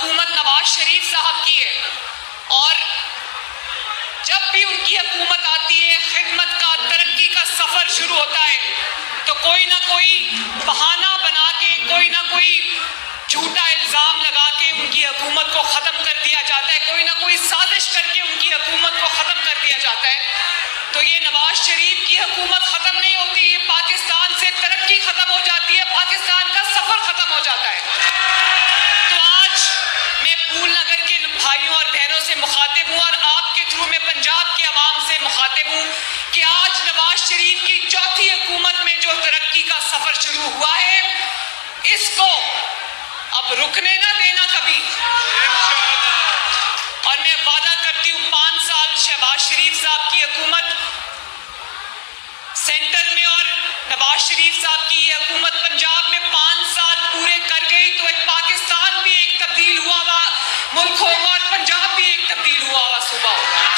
حکومت نواز شریف صاحب کی ہے، اور جب بھی ان کی حکومت آتی ہے، خدمت کا، ترقی کا سفر شروع ہوتا ہے تو کوئی نہ کوئی بہانہ بنا کے، کوئی نہ کوئی جھوٹا الزام لگا کے ان کی حکومت کو ختم کر دیا جاتا ہے، کوئی نہ کوئی سازش کر کے ان کی حکومت کو ختم کر دیا جاتا ہے. تو یہ نواز شریف کی حکومت ختم نہیں ہوتی، یہ پاکستان سے ترقی ختم ہو جاتی ہے، پاکستان کا سفر ختم ہو جاتا ہے. تو آج میں پھول نگر کے بھائیوں اور بہنوں سے مخاطب ہوں، اور آپ کے تھرو میں پنجاب کے عوام سے مخاطب ہوں کہ آج نواز شریف کی چوتھی حکومت میں جو ترقی کا سفر شروع ہوا ہے، اس کو اب رکنے نہ دینا کبھی. اور میں وعدہ کرتی ہوں 5 سال شہباز شریف صاحب کی حکومت سینٹر میں اور نواز شریف صاحب کی یہ حکومت پنجاب میں 5 سال پورے کر گئی تو ایک پاکستان بھی ایک تبدیل ہوا ہوا ملک ہوگا، اور پنجاب بھی ایک تبدیل ہوا ہوا صوبہ ہوگا.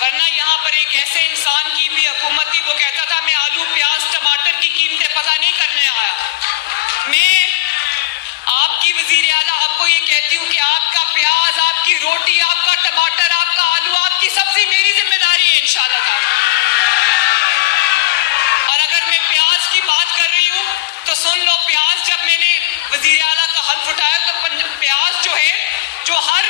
ورنہ یہاں پر ایک ایسے انسان کی بھی حکومت تھی، وہ کہتا تھا میں آلو پیاز ٹماٹر کی قیمتیں پتہ نہیں کرنے آیا. میں آپ کی وزیر اعلیٰ آپ کو یہ کہتی ہوں کہ آپ کا پیاز، آپ کی روٹی، آپ کا ٹماٹر، آپ کا آلو، آپ کی سبزی میری ذمہ داری ہے انشاءاللہ تعالی. اور اگر میں پیاز کی بات کر رہی ہوں تو سن لو، پیاز جب میں نے وزیر اعلیٰ کا حلف اٹھایا تو پیاز جو ہے، جو ہر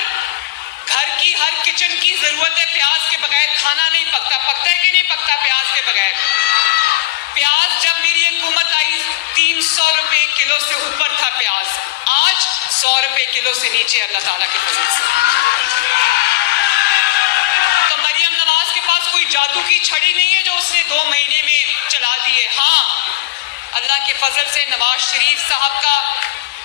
گھر کی، ہر کچن کی ضرورت ہے، پیاز کے بغیر کھانا نہیں پکتا. پکتا ہے کہ نہیں پکتا پیاز کے بغیر؟ پیاز جب میری حکومت آئی 300 روپے کلو سے اوپر تھا پیاز، آج 100 روپے کلو سے نیچے اللہ تعالیٰ کے فضل سے. تو مریم نواز کے پاس کوئی جادو کی چھڑی نہیں ہے جو اس نے 2 مہینے میں چلا دی ہے. ہاں، اللہ کے فضل سے نواز شریف صاحب کا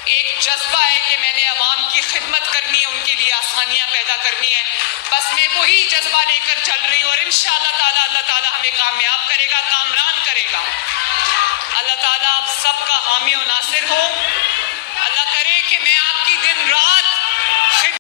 ایک جذبہ ہے کہ میں نے عوام کی خدمت کرنی ہے، ان کے لیے آسانیاں پیدا کرنی ہے. بس میں وہی جذبہ لے کر چل رہی ہوں، اور انشاءاللہ تعالیٰ اللہ تعالیٰ ہمیں کامیاب کرے گا، کامران کرے گا. اللہ تعالیٰ آپ سب کا حامی و ناصر ہو.